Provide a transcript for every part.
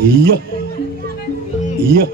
Iya. Iya.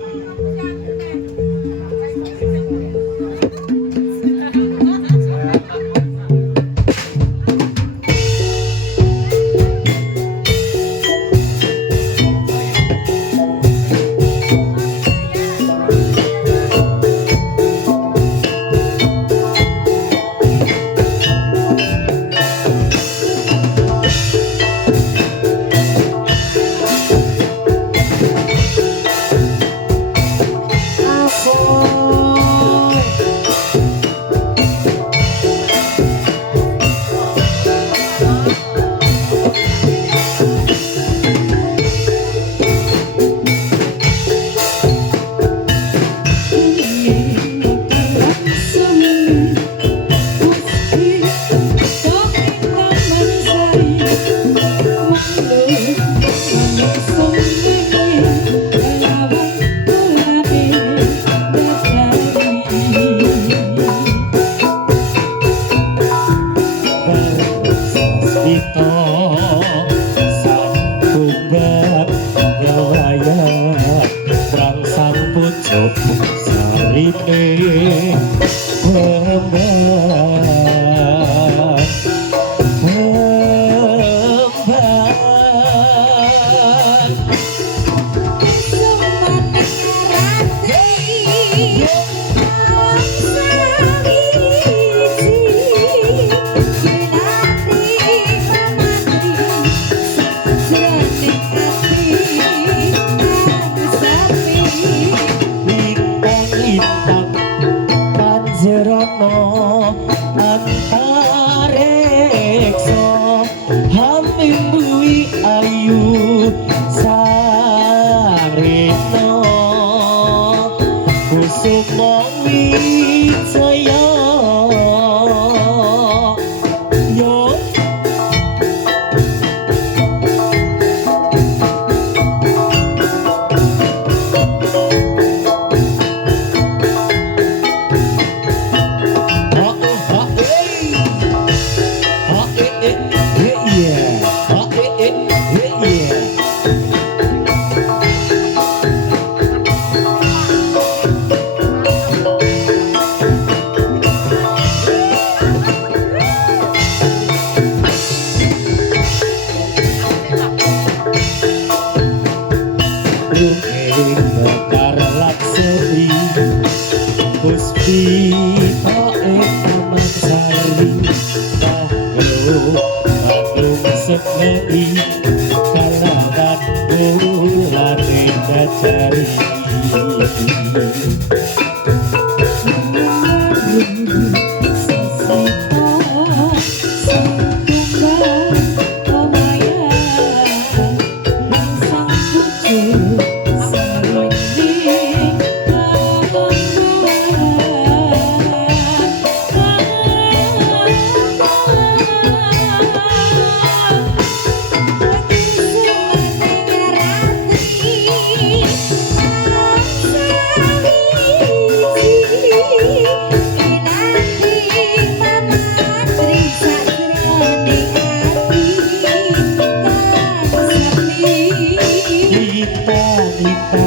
wanita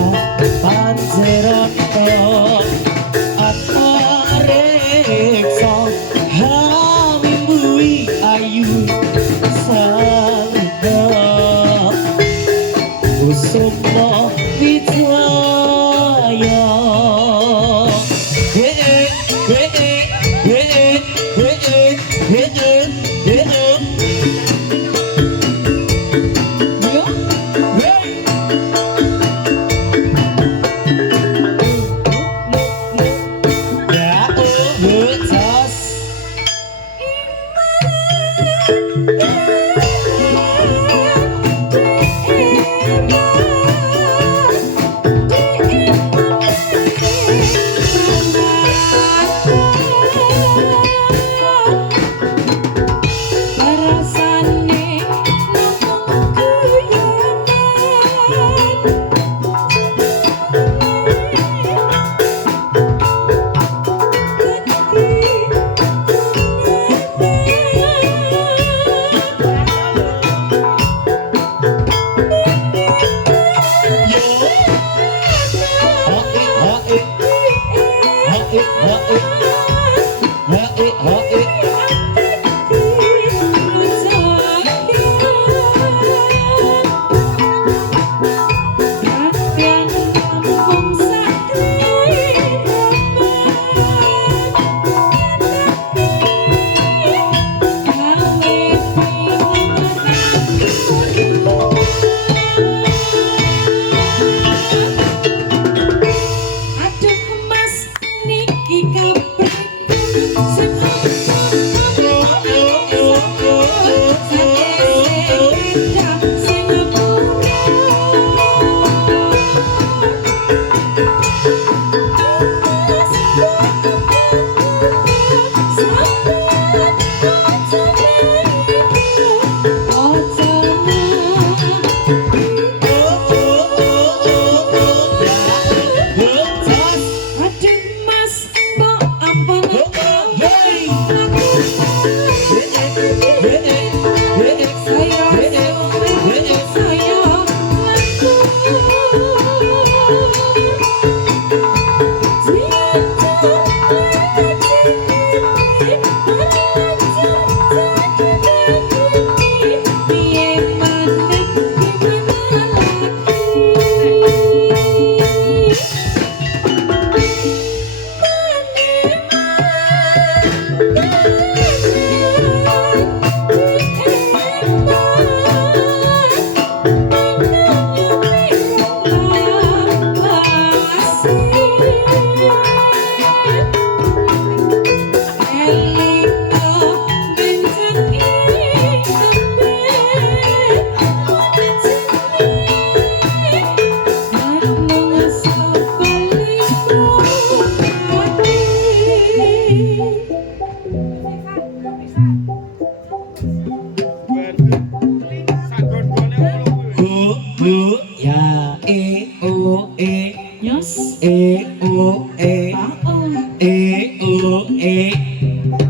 panjeroto reksa hamimbui ayu sarda kusuma wijaya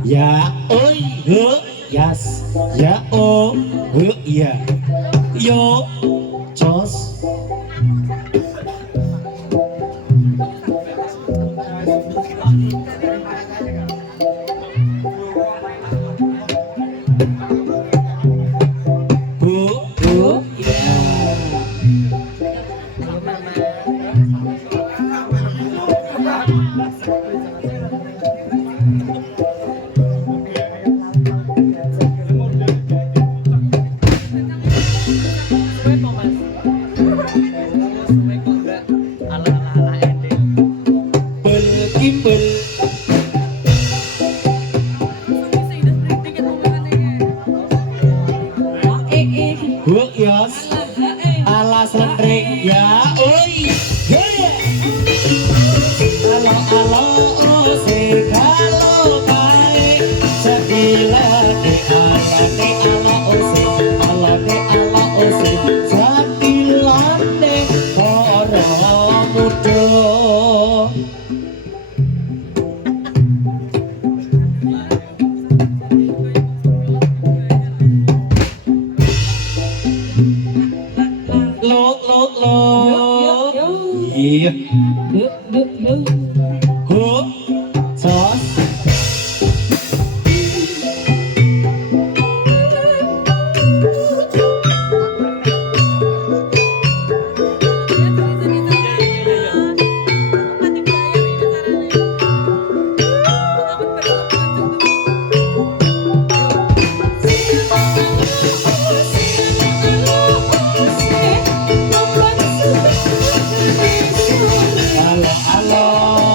ya ơi hứa yes ya o hứa ya yo jos bu ya Huk yos alas lentring ya oi alo alo segalo bae segila de ala de ala ose ala de ala ose segila de para muda lok iya huh sos Halo, halo.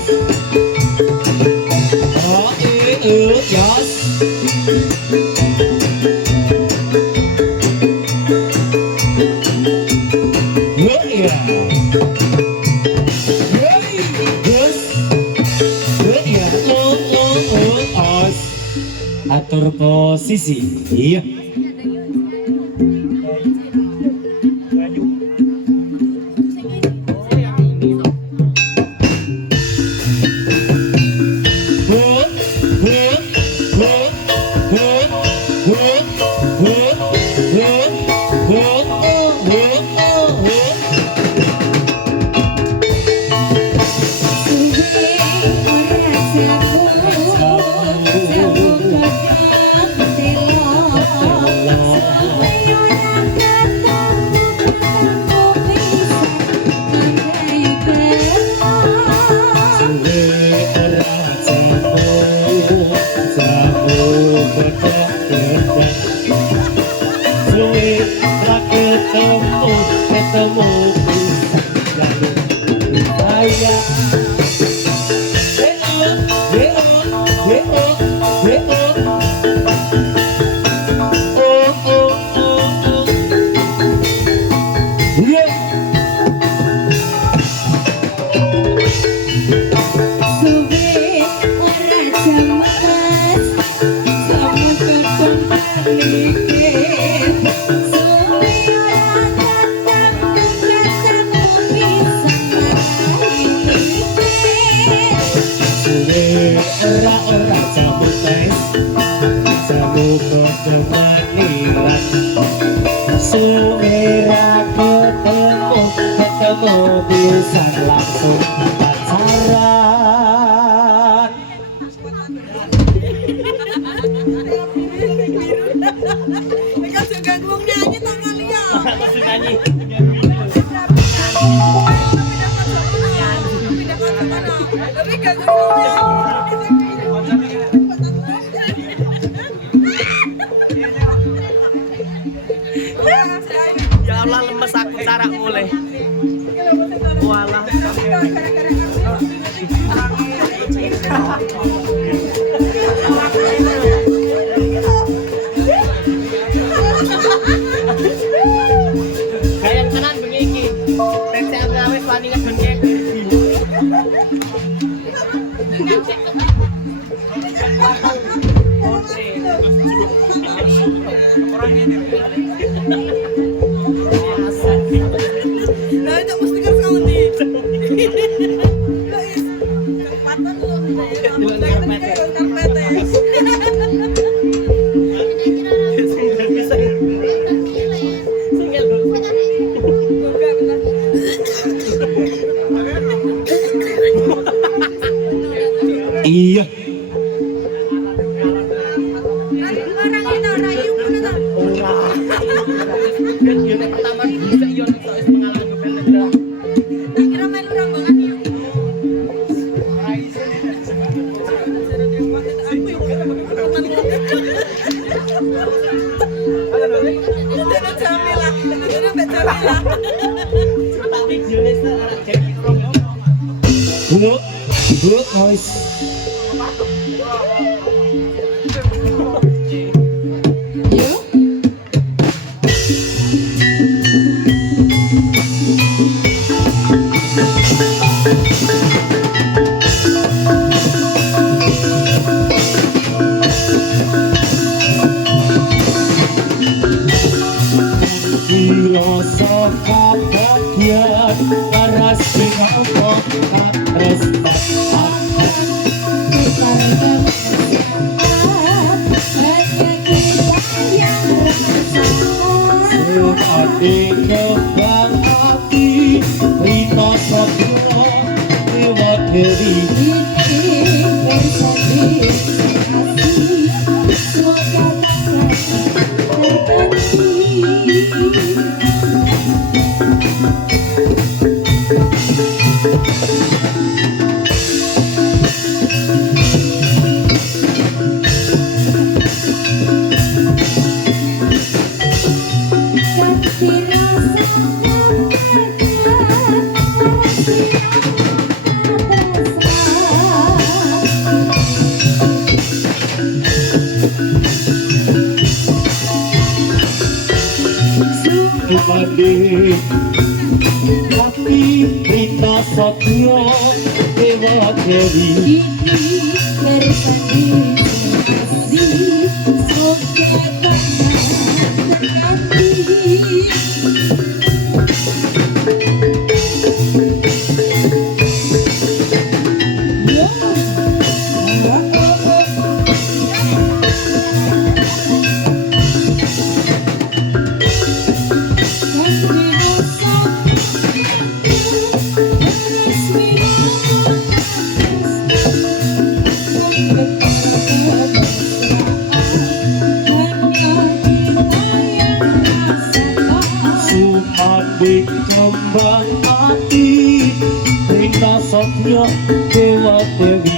jos. Oh jos. Ya. Jos. Ya. Os. Atur posisi. Iya. Bisa langsung pacaran. Mereka juga ngomong nyanyi tangan Lia. Masih nyanyi. Tapi gak ngomong. Ya Allah lemes aku cara mulai. Walah. Kayak tenan bengi iki. Tetek ngawes wani ngedon kek. Orang ini. Nah itu mesti kan kamu nih. Kekuatan lu. Iya. Orang ini rayu mana? Pertama bisa ion pengalaman ngebel. Kira main orang banget ya. Good noise. Filosofa bagian aras ngomong aras gede tapi Rita Satya Dewa Dewi bersandi semoga Sumanding kembang hati Rita Satya Dewa Dewi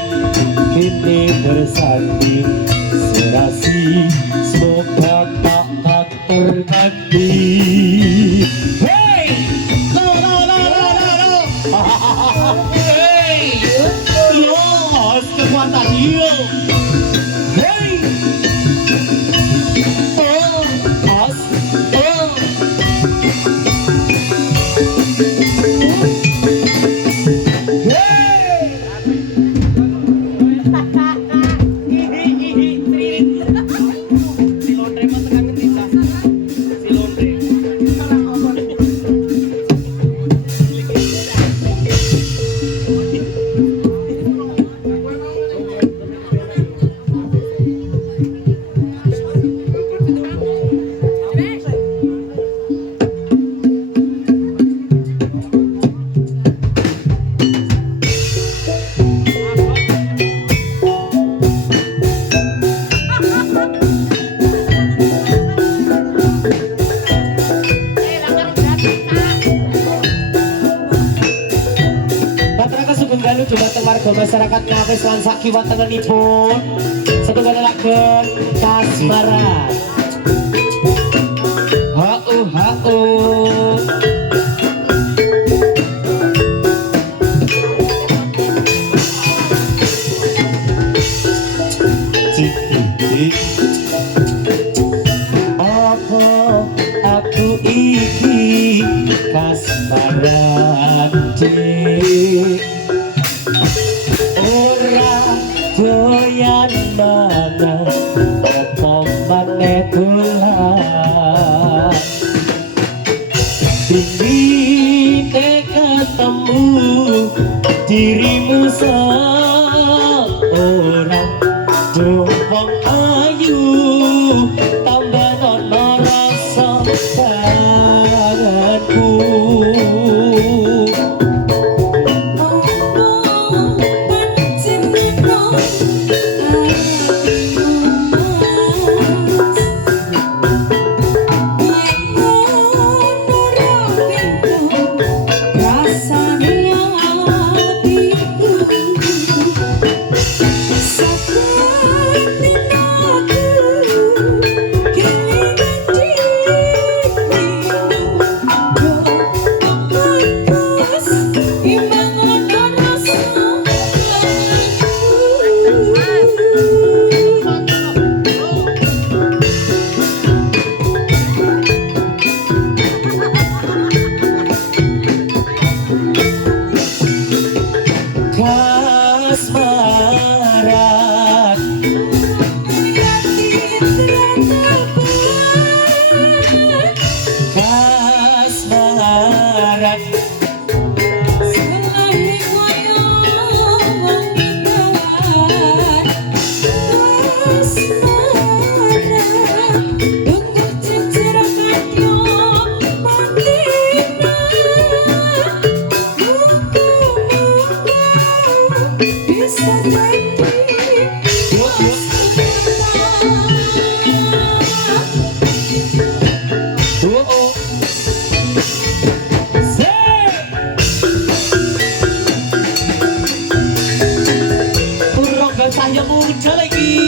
kini bersanding serasi semoga tak terganti. Hey, lo lo lo lo lo lo, hey, los kekuatan yo, hey, as, Si laundry mah tekan ngendi sah? Si laundry. Patrakah sugeng galuh dumateng warga masyarakat ngawis lan sakiwa tengenipun setunggal lagen kasmaran. Hau hau. Cik apa aku iki kasmaran ora doyan mangan apa maneh dolan tinggi ketemu dirimu seorang jombang ayu tambah nono rasa tanganku. Kasmaran kasmaran saya muncul lagi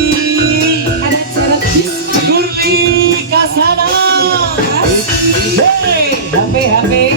ada cara bisma Gurli Kasana. Hey, HP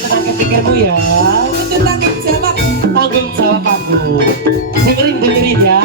tenangkan pikirmu ya. Itu tanggung jawab. Tanggung jawab aku. Dengerin ya.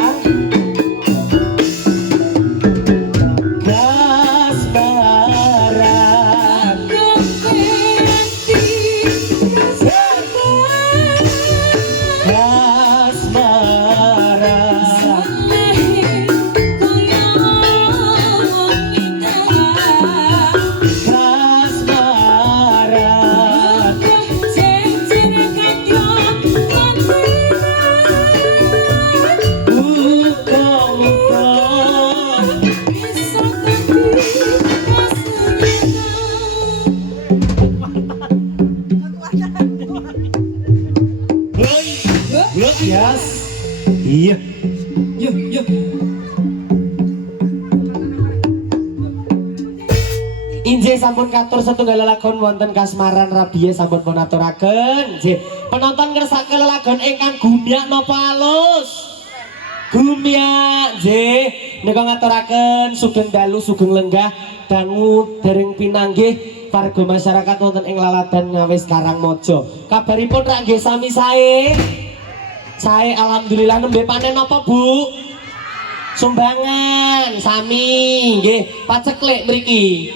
Yes. Iya. Yuk. Injih sampun katur setunggal lelagon wonten kasmaran Rabie sampun punaturaken. Nggih, penonton ngersake lelagon ingkang gumyak napa alus? Gumyak, nggih. Nika ngaturaken sugeng dalu sugeng lenggah dangu dereng pinanggih warga masyarakat wonten ing Laladan Ngawis Karangmojo. Kabaripun rak nggih sami sae? Sae alhamdulillah nembe panen apa, Bu? Sumbangan sami nggih, paceklik mriki.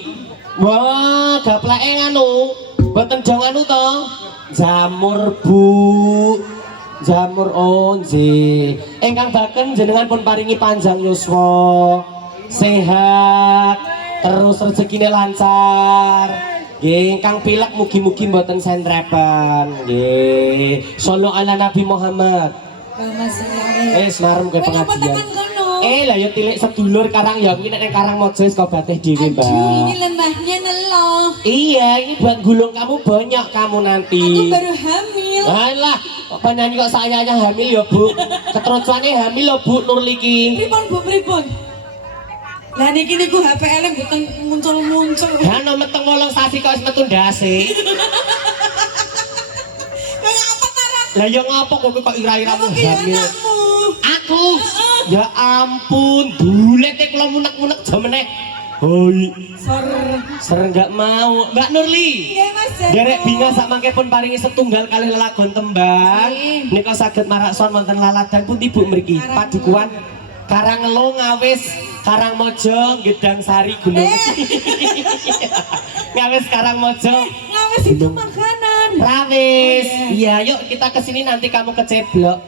Wah, gapleke nganu, mboten jong anu to. Jamur, Bu. Jamur nggih. Ingkang baken jenengan pun paringi panjang yuswa, sehat, terus rezekine lancar. Nggih, ingkang pilek mugi-mugi mboten sentrepen. Nggih. Shallallahu ala Nabi Muhammad. Semarem ke pengajian. Lah ya tilik sedulur Karang ya iki nek ning Karangmojo wis kobateh dhewe, Mbak. Aduh, ini lembahnya neloh. Iya, ini buat gulung kamu banyak kamu nanti. Aku baru hamil. Alah, penyanyi kok sayanya hamil ya, Bu. Keterusannya hamil ya, Bu Nurliki. Pripun? Lah niki niku HPL mboten muncul-muncul. Ya no meteng 8 sasi kok wis metu ndase. Kayak apa tarat? Lah ya ngopo kok ira-iramu Kamu ki hamil? anakmu. Aku. Ya ampun, bulete kula munek-munek aja meneh. Hoi. Ser enggak mau. Mbak Nurli. Iya, Mas. Derek Bina sak mangke pun paringi setunggal kali lelagon tembang. Nggih. Nika saged marakson wonten Laladan pundi Bu mriki? Padukuhan Karangelo Ngawis Karangmojo Gedang Sari Gunung. Ngawis Karangmojo. Ngawis itu makanan. Rawis. Iya, yuk kita kesini nanti kamu keceblok.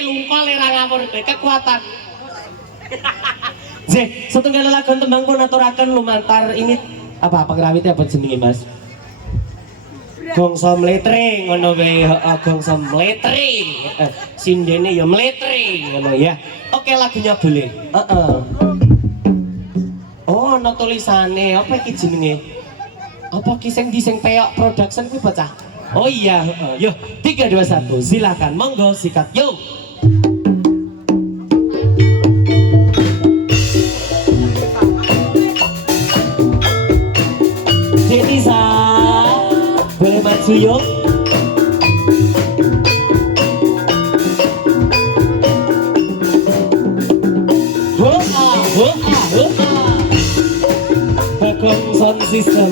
Lupa lera ngamur kekuatan. Zeh, setunggal lelagon tembang pun aturaken lumantar ini apa ngrawite apa jenenge, Mas? Gongso mletring ngono wae, heeh, gongso mletring. Sindene ya mletring ngono ya. Oke, lagunya boleh. Heeh. Oh, ana tulisane, apa iki jenenge? Apa ki sing peyok production kuwi bocah? Oh iya, heeh. Yo, 3 2 1. Silakan monggo sikat. Yo. Denisa, boleh maju yuk. Hoa, Bagong sound system.